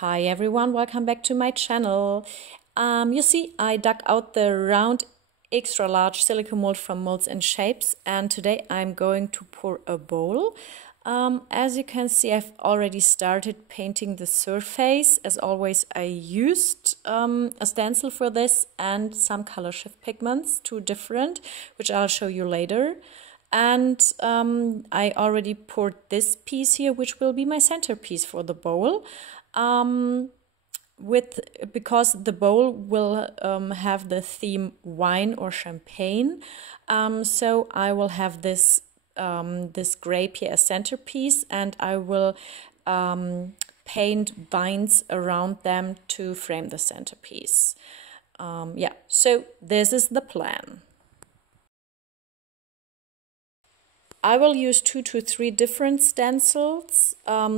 Hi everyone, welcome back to my channel. You see, I dug out the round extra large silicone mold from Moldsandshapes, and today I'm going to pour a bowl. As you can see, I've already started painting the surface. As always, I used a stencil for this and some color shift pigments, two different, which I'll show you later. And I already poured this piece here, which will be my centerpiece for the bowl. Because the bowl will have the theme wine or champagne, so I will have this this grape here as centerpiece, and I will paint vines around them to frame the centerpiece. Yeah, so this is the plan. I will use 2 to 3 different stencils.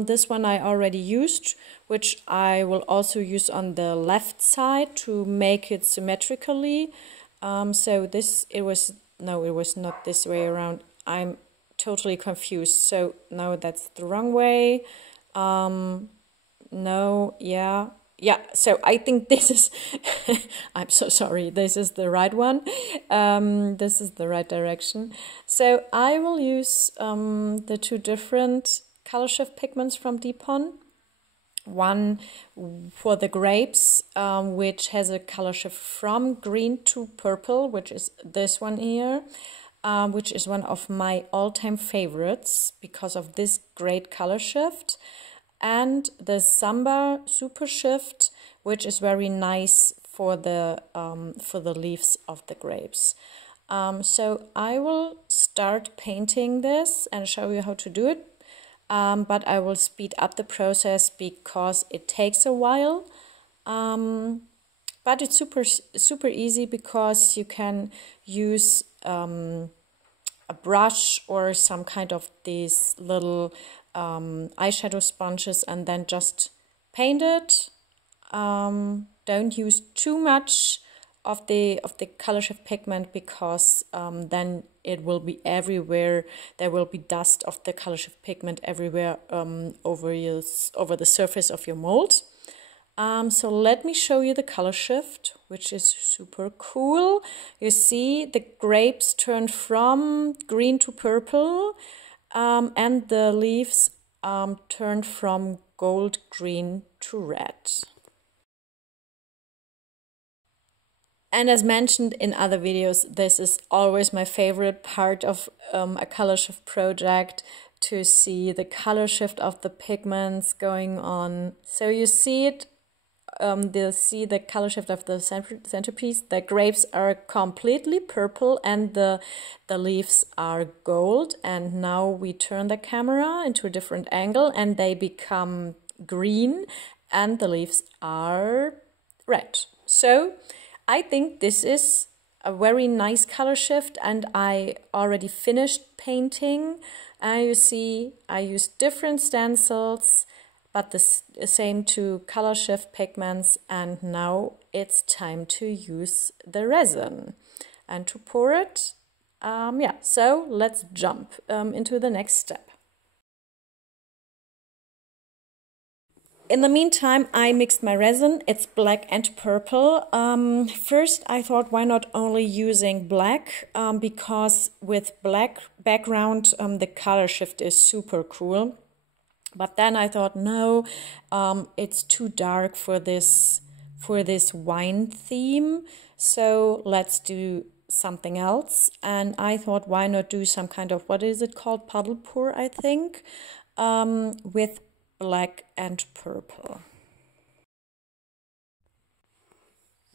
This one I already used, which I will also use on the left side to make it symmetrically. So it was not this way around. I'm totally confused. So no, that's the wrong way. No, yeah, so I think this is, I'm so sorry, this is the right one. This is the right direction. So I will use the 2 different color shift pigments from Decor. One for the grapes, which has a color shift from green to purple, which is this one here, which is one of my all-time favorites because of this great color shift. And the Samba Super Shift, which is very nice for the leaves of the grapes. So I will start painting this and show you how to do it, but I will speed up the process because it takes a while. But it's super easy because you can use a brush or some kind of these little eyeshadow sponges and then just paint it. Don't use too much of the color shift pigment because then it will be everywhere. There will be dust of the color shift pigment everywhere over the surface of your mold. So let me show you the color shift, which is super cool. You see the grapes turn from green to purple. And the leaves turn from gold green to red. And as mentioned in other videos, this is always my favorite part of a color shift project, to see the color shift of the pigments going on. So you see it. They'll see the color shift of the centerpiece. The grapes are completely purple and the leaves are gold. And now we turn the camera into a different angle and they become green and the leaves are red. So I think this is a very nice color shift, and I already finished painting. You see I used different stencils, but the same 2 color shift pigments, and now it's time to use the resin and to pour it. Yeah, so let's jump into the next step. In the meantime, I mixed my resin. It's black and purple. First, I thought, why not only using black? Because with black background, the color shift is super cool. But then I thought, no, it's too dark for this wine theme. So let's do something else. And I thought, why not do some kind of, what is it called? Puddle Pour, I think, with black and purple.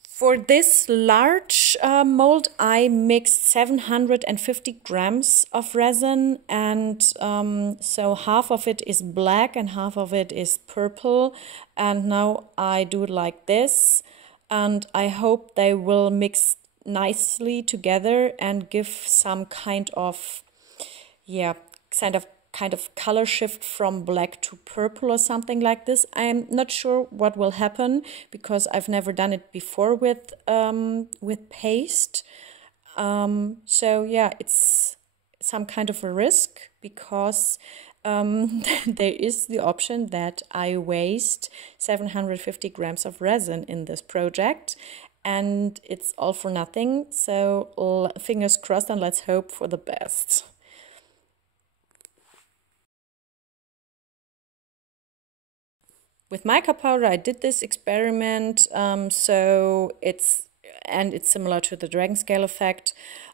For this large mold, I mixed 750 grams of resin, and so half of it is black and half of it is purple. And now I do it like this, and I hope they will mix nicely together and give some kind of, yeah, kind of color shift from black to purple or something like this. I'm not sure what will happen because I've never done it before with paste. So yeah, it's some kind of a risk because there is the option that I waste 750 grams of resin in this project, and it's all for nothing. So fingers crossed, and let's hope for the best. With mica powder, I did this experiment, so it's similar to the dragon scale effect,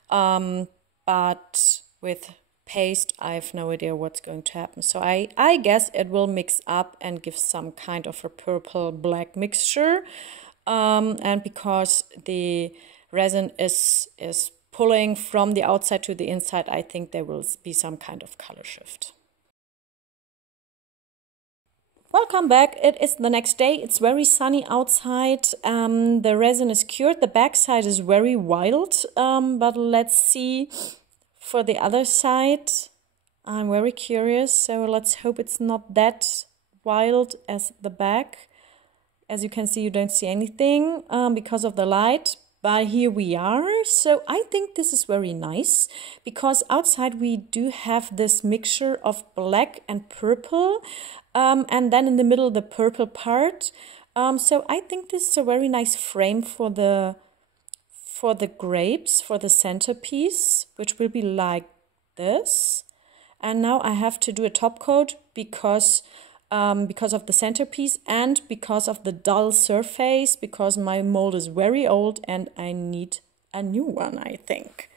but with paste, I have no idea what's going to happen. So I guess it will mix up and give some kind of a purple-black mixture, and because the resin is pulling from the outside to the inside, I think there will be some kind of color shift. Welcome back. It is the next day. It's very sunny outside. The resin is cured. The back side is very wild, but let's see for the other side. I'm very curious, so let's hope it's not that wild as the back. As you can see, you don't see anything because of the light, but here we are. So I think this is very nice because outside we do have this mixture of black and purple. And then in the middle, the purple part. So I think this is a very nice frame for the grapes, for the centerpiece, which will be like this. And now I have to do a top coat because of the centerpiece and because of the dull surface, because my mold is very old and I need a new one, I think.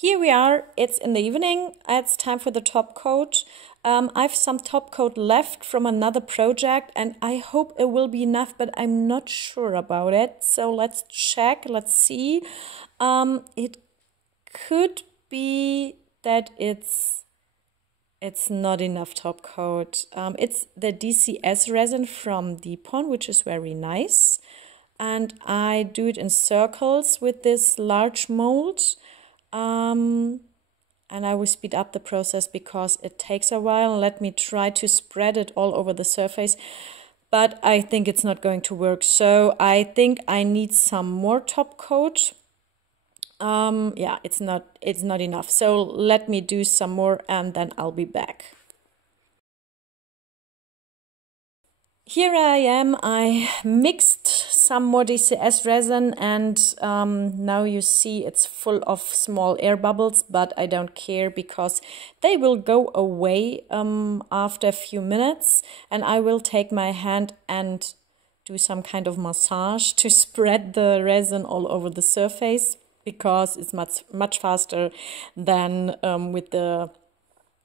Here we are, it's in the evening, it's time for the top coat. I have some top coat left from another project and I hope it will be enough, but I'm not sure about it. So let's check, let's see. It could be that it's not enough top coat. It's the DCS resin from Decor, which is very nice. And I do it in circles with this large mold. And I will speed up the process because it takes a while. Let me try to spread it all over the surface, but I think it's not going to work. So I think I need some more top coat. Yeah, it's not enough. So let me do some more and then I'll be back. Here I am, I mixed some more DCS resin and now you see it's full of small air bubbles, but I don't care because they will go away after a few minutes, and I will take my hand and do some kind of massage to spread the resin all over the surface because it's much faster than with the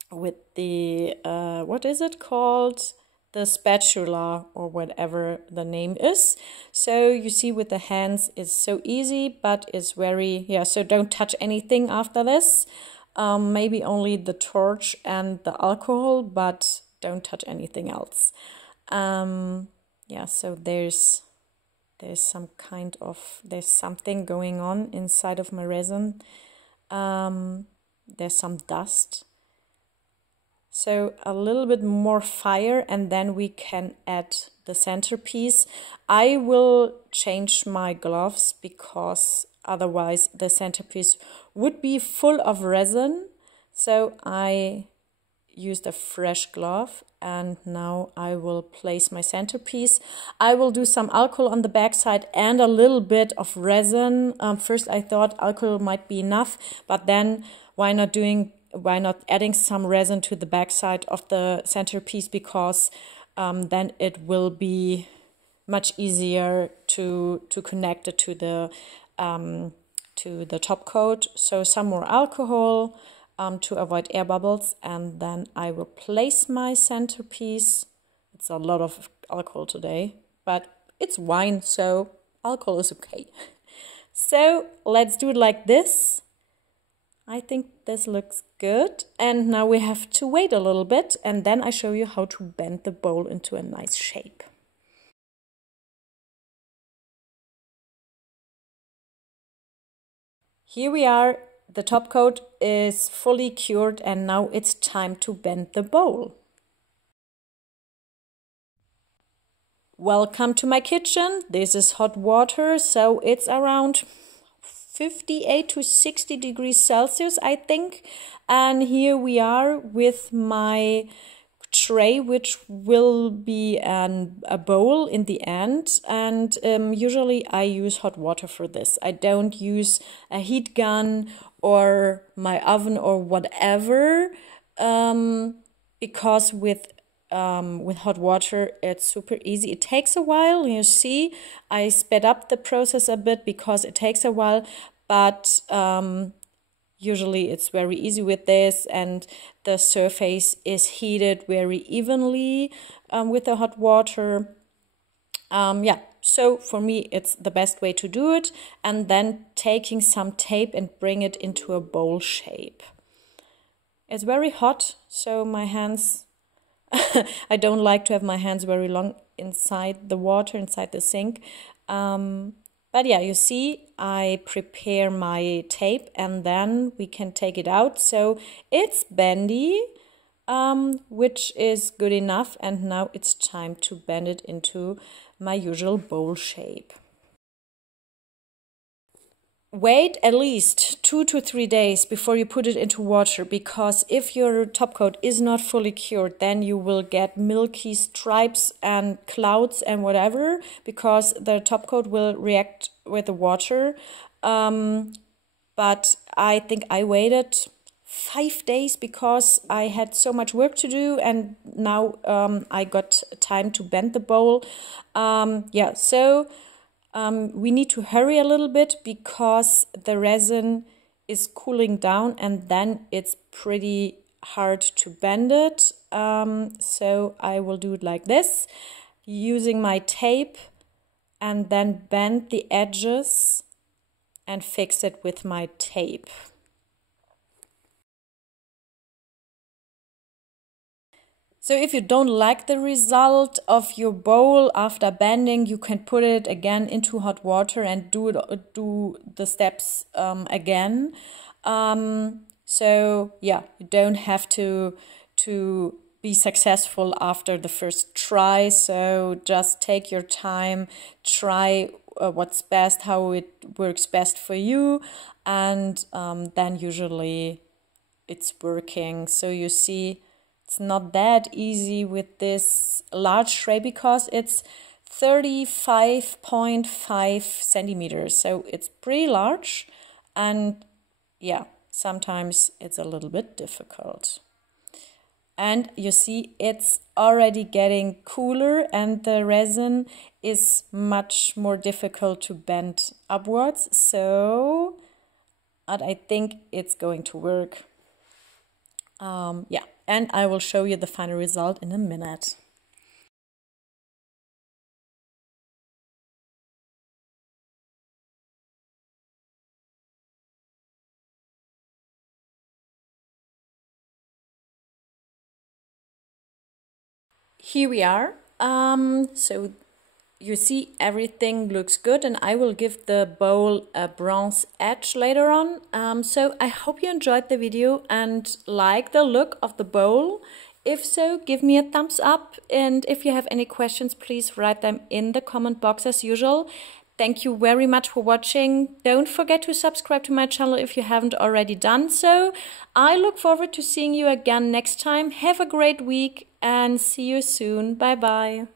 what is it called? The spatula or whatever the name is. So you see with the hands it's so easy, but it's very, yeah, so don't touch anything after this. Maybe only the torch and the alcohol, but don't touch anything else. Yeah, so there's some kind of, there's something going on inside of my resin. There's some dust. So a little bit more fire and then we can add the centerpiece. I will change my gloves because otherwise the centerpiece would be full of resin. So I used a fresh glove and now I will place my centerpiece. I will do some alcohol on the back side and a little bit of resin. First I thought alcohol might be enough, but then why not adding some resin to the back side of the centerpiece, because then it will be much easier to connect it to the top coat. So some more alcohol to avoid air bubbles, and then I will place my centerpiece. It's a lot of alcohol today, but it's wine, so alcohol is okay. So let's do it like this. I think this looks good, and now we have to wait a little bit and then I show you how to bend the bowl into a nice shape. Here we are, the top coat is fully cured and now it's time to bend the bowl. Welcome to my kitchen. This is hot water, so it's around 58 to 60 degrees Celsius, I think. And here we are with my tray, which will be a bowl in the end. And usually I use hot water for this. I don't use a heat gun or my oven or whatever, because with hot water it's super easy. It takes a while. You see, I sped up the process a bit because it takes a while, but usually it's very easy with this, and the surface is heated very evenly with the hot water. Yeah, so for me it's the best way to do it. And then taking some tape and bring it into a bowl shape. It's very hot, so my hands I don't like to have my hands very long inside the water, inside the sink. But yeah, you see, I prepare my tape and then we can take it out. So it's bendy, which is good enough. And now it's time to bend it into my usual bowl shape. Wait at least 2 to 3 days before you put it into water, because if your top coat is not fully cured, then you will get milky stripes and clouds and whatever, because the top coat will react with the water. But I think I waited 5 days because I had so much work to do, and now I got time to bend the bowl. Yeah, so we need to hurry a little bit because the resin is cooling down and then it's pretty hard to bend it. So I will do it like this, using my tape, and then bend the edges and fix it with my tape. So if you don't like the result of your bowl after bending, you can put it again into hot water and do the steps again. So yeah, you don't have to be successful after the first try. So just take your time, try what's best, how it works best for you, and then usually it's working. So you see, it's not that easy with this large tray because it's 35.5 centimeters. So it's pretty large, and yeah, sometimes it's a little bit difficult. And you see, it's already getting cooler and the resin is much more difficult to bend upwards. So, but I think it's going to work. Yeah, and I will show you the final result in a minute. Here we are. So you see, everything looks good, and I will give the bowl a bronze edge later on. So I hope you enjoyed the video and like the look of the bowl. If so, give me a thumbs up, and if you have any questions, please write them in the comment box as usual. Thank you very much for watching. Don't forget to subscribe to my channel if you haven't already done so. I look forward to seeing you again next time. Have a great week and see you soon. Bye bye.